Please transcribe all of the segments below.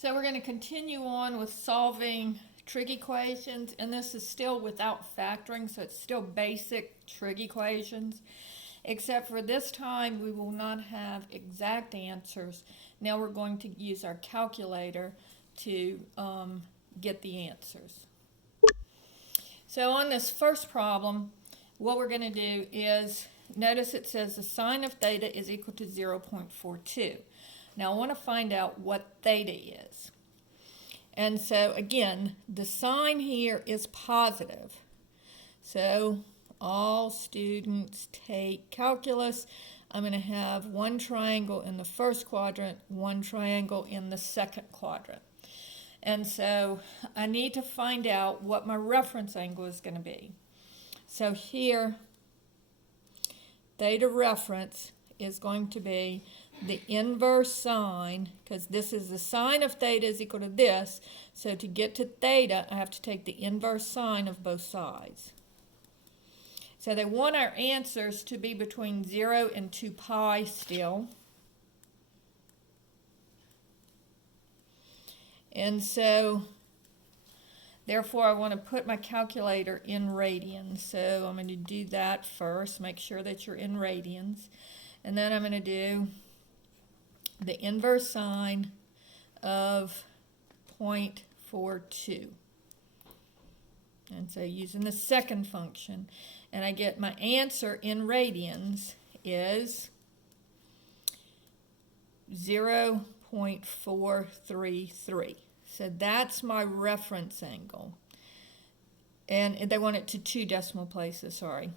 So we're going to continue on with solving trig equations, and this is still without factoring, so it's still basic trig equations, except for this time we will not have exact answers. Now we're going to use our calculator to get the answers. So on this first problem, what we're going to do is, notice it says the sine of theta is equal to 0.42. Now I want to find out what theta is. And so again, the sign here is positive. So all students take calculus. I'm going to have one triangle in the first quadrant, one triangle in the second quadrant. And so I need to find out what my reference angle is going to be. So here, theta reference is going to be the inverse sine, because this is the sine of theta is equal to this. So to get to theta, I have to take the inverse sine of both sides. So they want our answers to be between 0 and 2 pi still. And so, therefore, I want to put my calculator in radians. So I'm going to do that first. Make sure that you're in radians. And then I'm going to do the inverse sine of 0.42. And so using the second function. And I get my answer in radians is 0.433. So that's my reference angle. And they want it to 2 decimal places, sorry.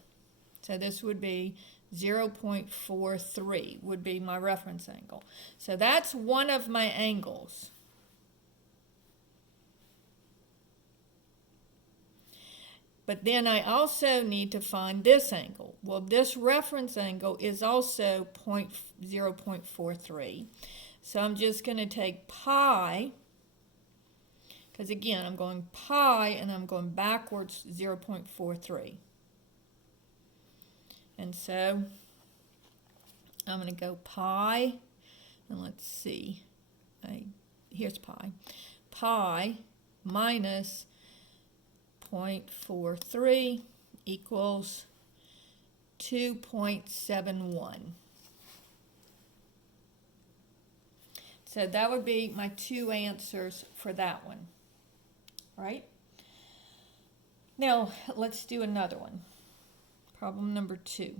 So this would be 0.43 would be my reference angle. So that's one of my angles. But then I also need to find this angle. Well, this reference angle is also 0.43. So I'm just going to take pi, because again, I'm going pi and I'm going backwards 0.43. And so I'm going to go pi, and let's see, here's pi. Pi minus 0.43 equals 2.71. So that would be my 2 answers for that one. All right? Now, let's do another one. Problem number 2.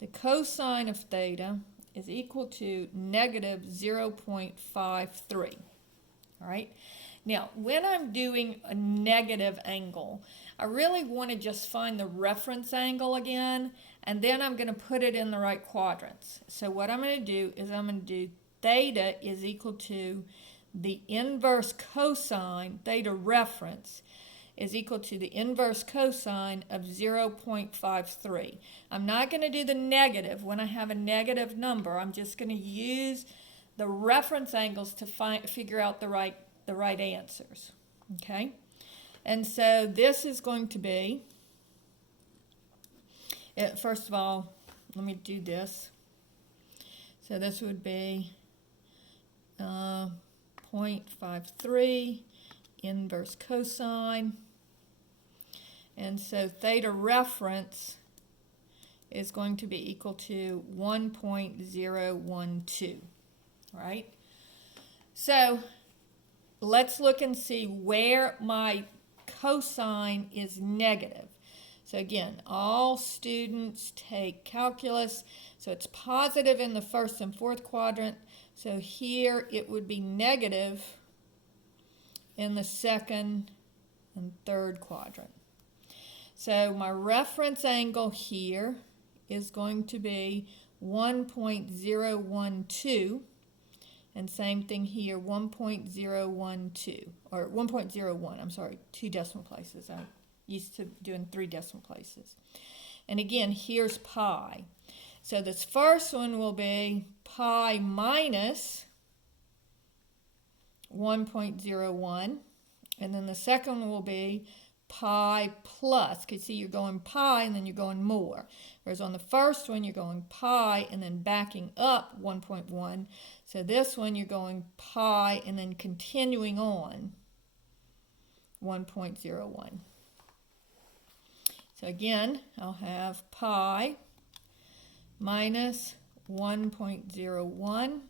The cosine of theta is equal to negative 0.53. All right? Now, when I'm doing a negative angle, I really want to just find the reference angle again, and then I'm going to put it in the right quadrants. So what I'm going to do is I'm going to do theta is equal to the inverse cosine, theta reference, is equal to the inverse cosine of 0.53. I'm not going to do the negative when I have a negative number. I'm just going to use the reference angles to figure out the right answers. Okay? And so this is going to be, first of all, let me do this. So this would be 0.53 inverse cosine. And so theta reference is going to be equal to 1.012. All right? So let's look and see where my cosine is negative. So again, all students take calculus. So it's positive in the first and fourth quadrant. So here it would be negative in the second and third quadrant. So my reference angle here is going to be 1.012. And same thing here, 1.012, or 1.01, I'm sorry, 2 decimal places. I'm used to doing 3 decimal places. And again, here's pi. So this first one will be pi minus 1.01. And then the second one will be pi plus, because see, you're going pi and then you're going more. Whereas on the first one, you're going pi and then backing up 1.1. So this one, you're going pi and then continuing on 1.01. So again, I'll have pi minus 1.01,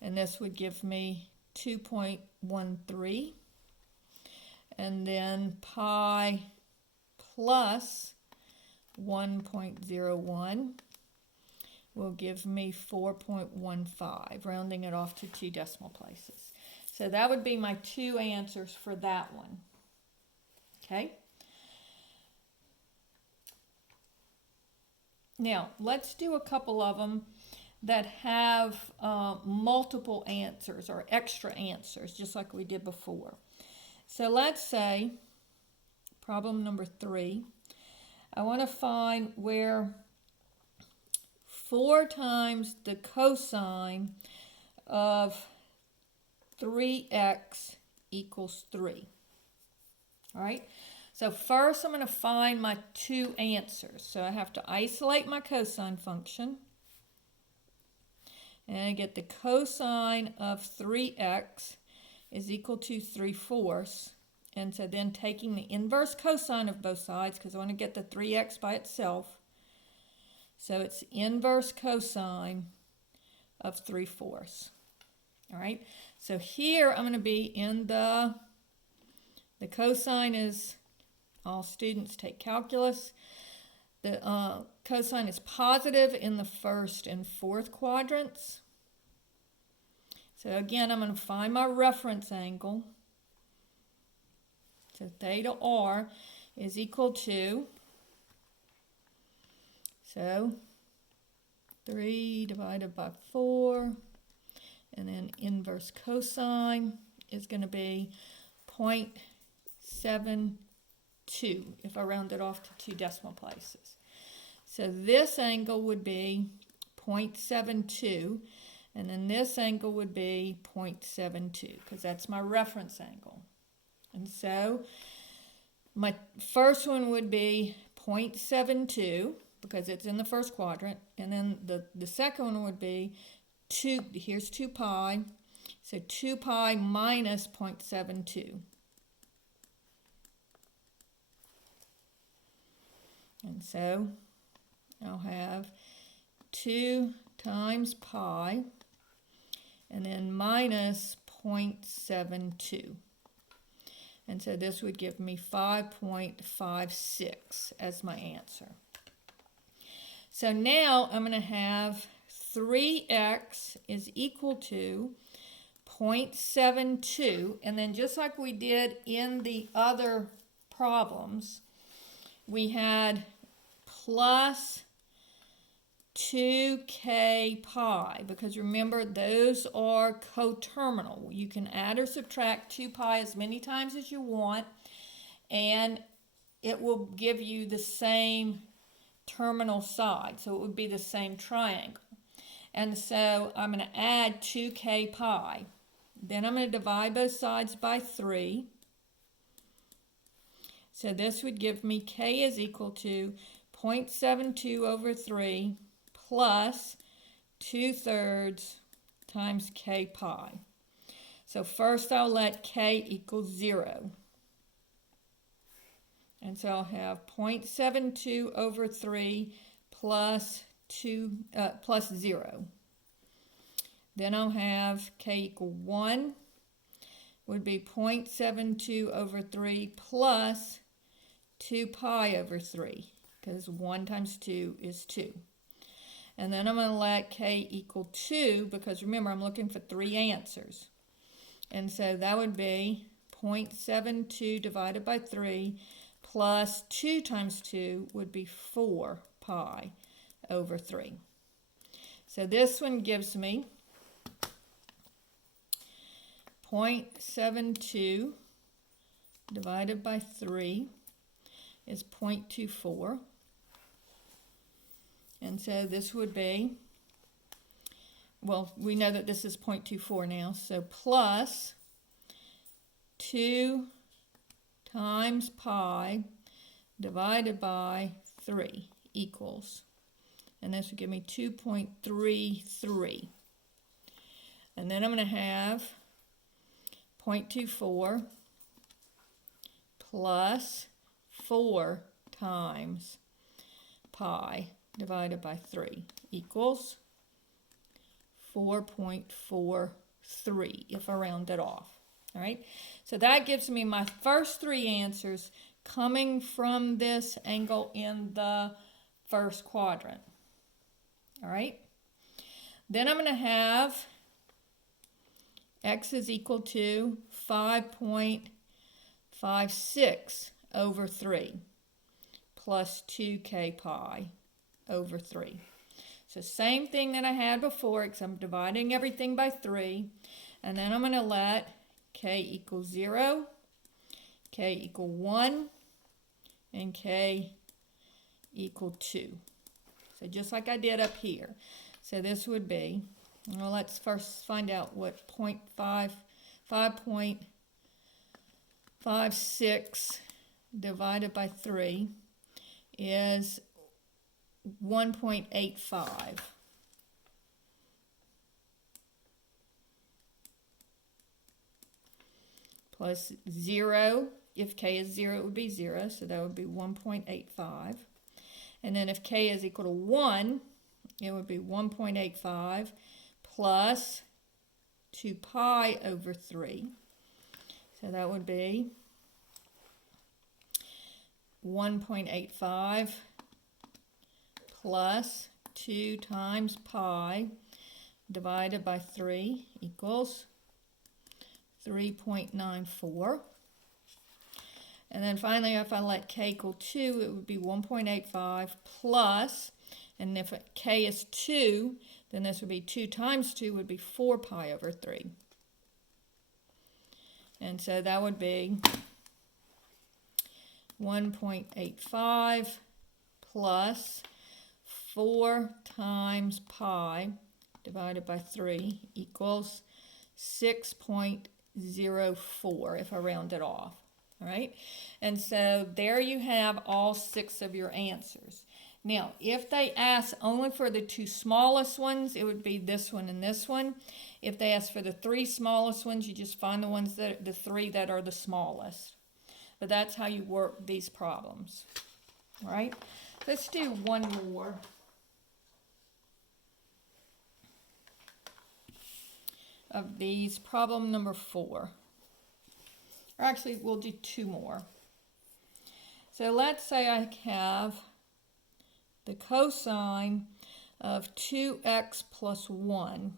and this would give me 2.13, and then pi plus 1.01 will give me 4.15, rounding it off to 2 decimal places. So that would be my 2 answers for that one. Okay? Now, let's do a couple of them that have multiple answers or extra answers, just like we did before. So let's say, problem number 3, I want to find where 4 times the cosine of 3x equals 3. All right? So first I'm going to find my 2 answers. So I have to isolate my cosine function. And I get the cosine of 3x is equal to 3/4. And so then taking the inverse cosine of both sides, because I want to get the 3x by itself. So it's inverse cosine of 3/4. All right. So here I'm going to be in the cosine is, all students take calculus. The cosine is positive in the first and fourth quadrants. So again, I'm going to find my reference angle. So theta r is equal to, so 3 divided by 4, and then inverse cosine is going to be 0.72 if I round it off to 2 decimal places. So this angle would be 0.72, and then this angle would be 0.72, because that's my reference angle. And so my first one would be 0.72, because it's in the first quadrant, and then the second one would be 2, here's 2 pi, so 2 pi minus 0.72. And so I'll have 2 times pi, and then minus 0.72. And so this would give me 5.56 as my answer. So now I'm going to have 3x is equal to 0.72. And then just like we did in the other problems, we had plus 2k pi, because remember, those are coterminal. You can add or subtract 2 pi as many times as you want, and it will give you the same terminal side, so it would be the same triangle. And so I'm going to add 2k pi. Then I'm going to divide both sides by 3. So this would give me k is equal to 0.72 over 3 plus 2/3 times k pi. So first I'll let k equal 0. And so I'll have 0.72 over 3 plus 0. Then I'll have k equal 1 would be 0.72 over 3 plus 2 pi over 3, because 1 times 2 is 2. And then I'm going to let k equal 2, because remember, I'm looking for 3 answers. And so that would be 0.72 divided by 3 plus 2 times 2 would be 4 pi over 3. So this one gives me 0.72 divided by 3 is 0.24. And so this would be, well, we know that this is 0.24 now, so plus 2 times pi divided by 3 equals, and this would give me 2.33. And then I'm going to have 0.24 plus 4 times pi divided by 3 equals 4.43 if I round it off. All right, so that gives me my first 3 answers coming from this angle in the first quadrant. All right, then I'm going to have x is equal to 5.56 over 3 plus 2k pi over 3. So same thing that I had before, except I'm dividing everything by 3. And then I'm going to let k equal 0, k equal 1, and k equal 2. So just like I did up here. So this would be, well, let's first find out what 5.56 divided by 3 is 1.85. Plus 0, if k is 0, it would be 0, so that would be 1.85. And then if k is equal to 1, it would be 1.85 plus 2 pi over 3. So that would be 1.85 plus 2 times pi divided by 3 equals 3.94. And then finally, if I let k equal 2, it would be 1.85 plus, and if k is 2, then this would be 2 times 2 would be 4 pi over 3. And so that would be 1.85 plus 4 times pi divided by 3 equals 6.04 if I round it off. All right, and so there you have all 6 of your answers. Now, if they ask only for the 2 smallest ones, it would be this one and this one. If they ask for the 3 smallest ones, you just find the 3 that are the smallest. But that's how you work these problems. All right, let's do one more. Of these, problem number 4. Or actually, we'll do 2 more. So let's say I have the cosine of 2x plus 1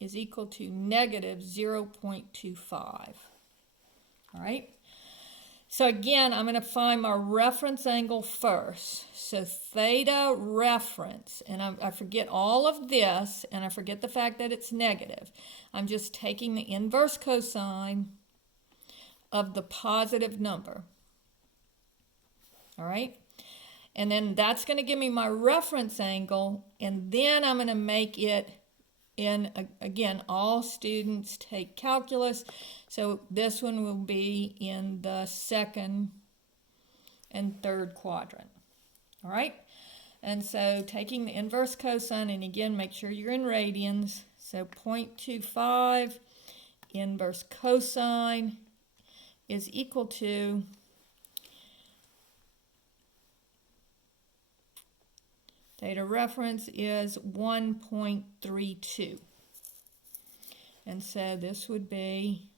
is equal to negative 0.25. All right? So again, I'm going to find my reference angle first. So theta reference, and I forget all of this, and I forget the fact that it's negative. I'm just taking the inverse cosine of the positive number. All right? And then that's going to give me my reference angle, and then I'm going to make it in, again, all students take calculus, so this one will be in the second and third quadrant. All right? And so taking the inverse cosine, and again, make sure you're in radians, so 0.25 inverse cosine is equal to theta reference is 1.32. And so this would be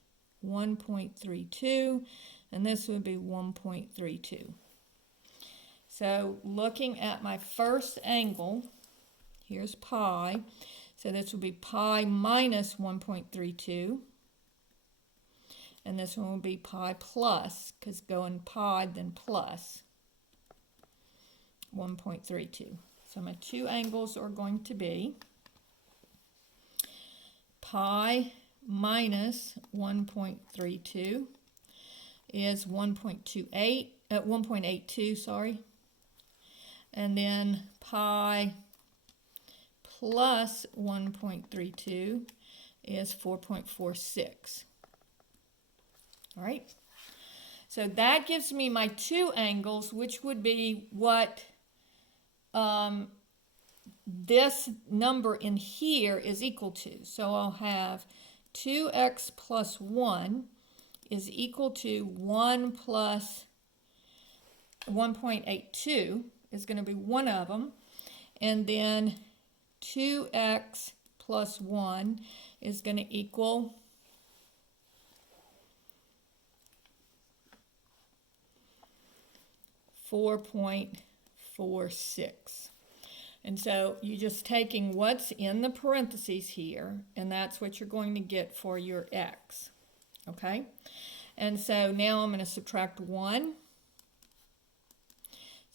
1.32, and this would be 1.32. So looking at my first angle, here's pi. So this would be pi minus 1.32. And this one will be pi plus, because going pi then plus 1.32. So my 2 angles are going to be pi minus 1.32 is 1.82, sorry. And then pi plus 1.32 is 4.46. All right, so that gives me my 2 angles, which would be what this number in here is equal to. So I'll have 2x plus 1 is equal to 1 plus 1.82 is going to be one of them. And then 2x plus 1 is going to equal 4.46. And so you're just taking what's in the parentheses here, and that's what you're going to get for your x. Okay? And so now I'm going to subtract 1.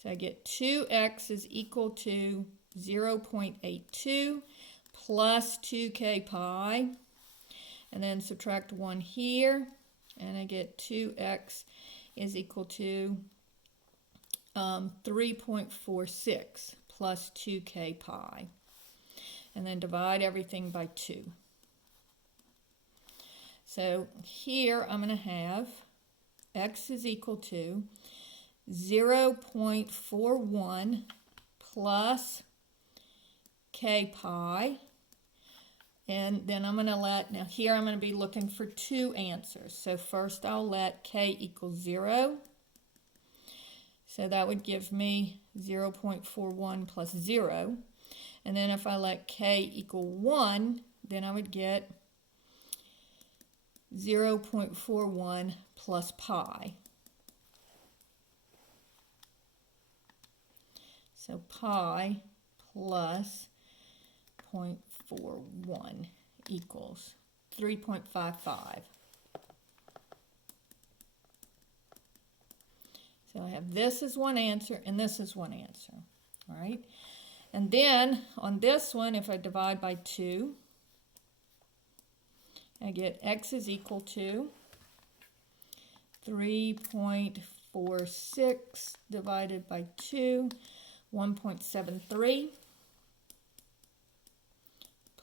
So I get 2x is equal to 0.82 plus 2k pi. And then subtract 1 here, and I get 2x is equal to 3.46 plus 2k pi. And then divide everything by 2. So here I'm going to have x is equal to 0.41 plus k pi. And then I'm going to now here I'm going to be looking for two answers. So first I'll let k equal 0. So that would give me 0.41 plus 0. And then if I let k equal 1, then I would get 0.41 plus pi. So pi plus 0.41 equals 3.55. So I have this as one answer and this is one answer. All right. And then on this one, if I divide by 2, I get x is equal to 3.46 divided by 2, 1.73,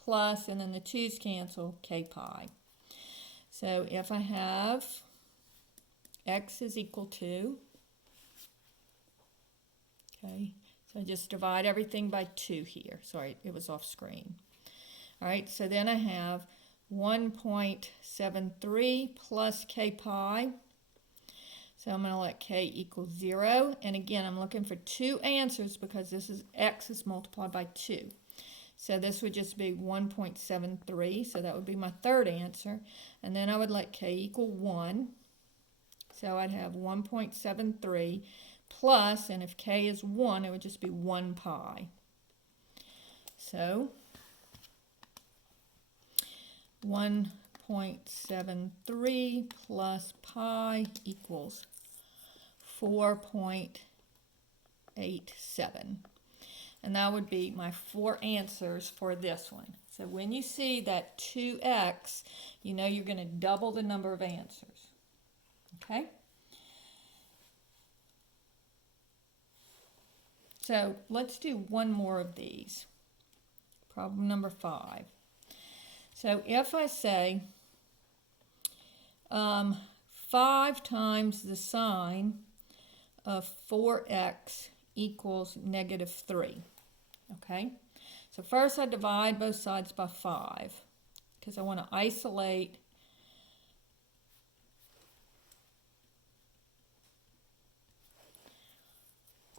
plus, and then the 2's cancel, k pi. So if I have x is equal to, okay, so I just divide everything by 2 here. Sorry, it was off screen. All right, so then I have 1.73 plus k pi. So I'm going to let k equal 0. And again, I'm looking for two answers because this is x is multiplied by 2. So this would just be 1.73. So that would be my third answer. And then I would let k equal 1. So I'd have 1.73 plus, and if k is 1, it would just be 1 pi. So 1.73 plus pi equals 4.87. And that would be my 4 answers for this one. So when you see that 2x, you know you're going to double the number of answers. Okay? So let's do one more of these. Problem number 5. So if I say 5 times the sine of 4x equals negative 3, okay? So first I divide both sides by 5 because I want to isolate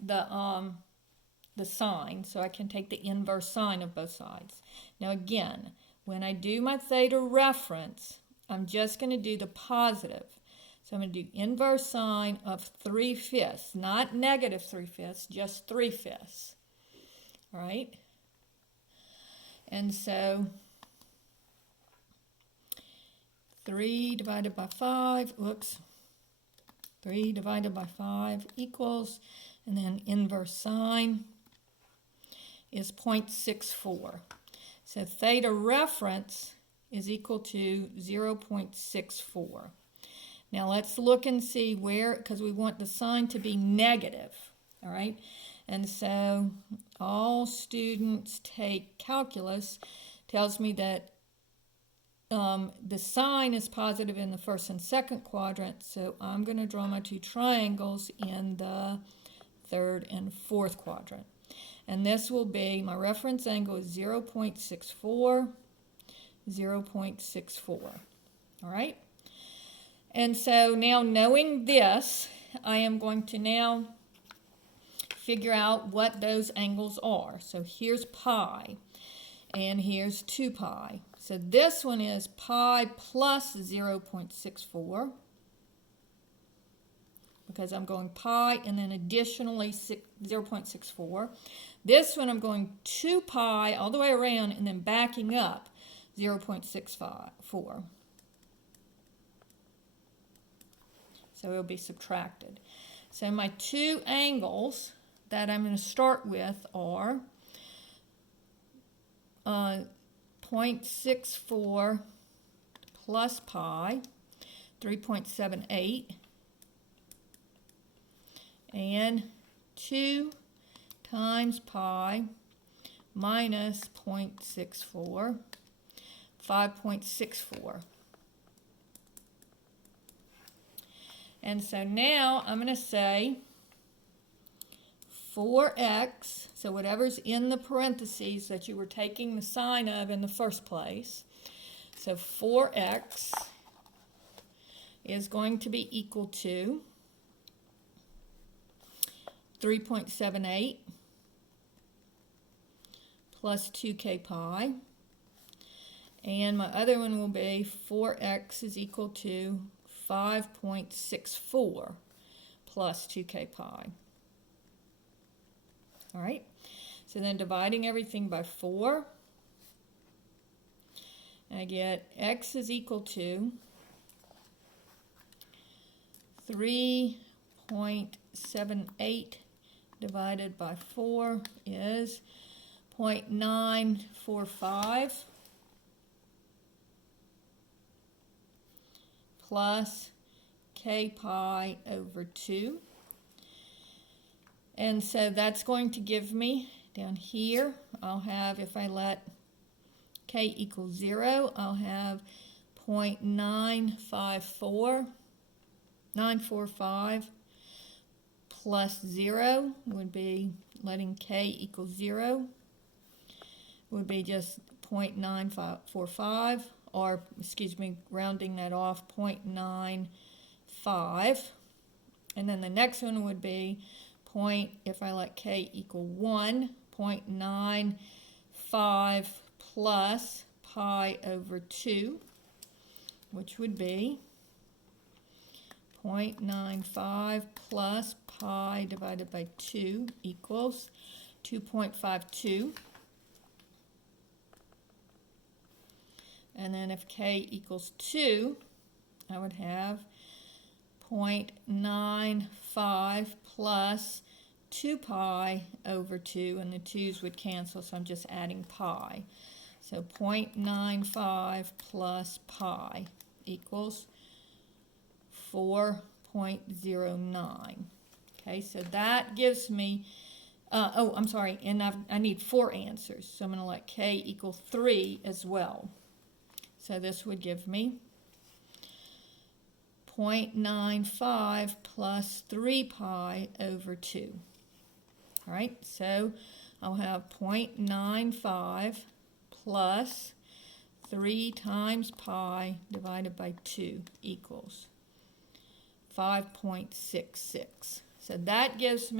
the sine, so I can take the inverse sine of both sides. Now again, when I do my theta reference, I'm just going to do the positive. So I'm going to do inverse sine of 3/5, not negative 3/5, just 3/5. All right? And so 3 divided by 5, 3 divided by 5 equals, and then inverse sine is 0.64. So theta reference is equal to 0.64. Now let's look and see where, because we want the sign to be negative, all right? And so all students take calculus tells me that the sign is positive in the first and second quadrant, so I'm going to draw my two triangles in the third and fourth quadrant. And this will be, my reference angle is 0.64, 0.64. All right? And so now knowing this, I am going to now figure out what those angles are. So here's pi, and here's 2 pi. So this one is pi plus 0.64, because I'm going pi and then additionally 0.64. This one I'm going 2 pi all the way around and then backing up 0.64. So it'll be subtracted. So my two angles that I'm going to start with are 0.64 plus pi, 3.78, and 2 times pi minus 0.64, 5.64. And so now I'm going to say 4x, so whatever's in the parentheses that you were taking the sign of in the first place. So 4x is going to be equal to 3.78 plus 2k pi. And my other one will be 4x is equal to 5.64 plus 2k pi. All right, so then dividing everything by 4, I get x is equal to 3.78 divided by 4 is 0.945 plus k pi over 2. And so that's going to give me, down here, I'll have, if I let k equal 0, I'll have 0.945 plus 0 would be, letting k equal 0, would be just 0.945, or, excuse me, rounding that off, 0.95. And then the next one would be if I let k equal 1, 0.95 plus pi over 2, which would be 0.95 plus pi divided by 2 equals 2.52. And then if k equals 2, I would have 0.95 plus 2 pi over 2, and the 2's would cancel, so I'm just adding pi. So 0.95 plus pi equals 4.09. Okay, so that gives me, I'm sorry, and I need 4 answers, so I'm going to let k equal 3 as well. So this would give me 0.95 plus 3 pi over 2. All right, so I'll have 0.95 plus 3 times pi divided by 2 equals 5.66. So that gives me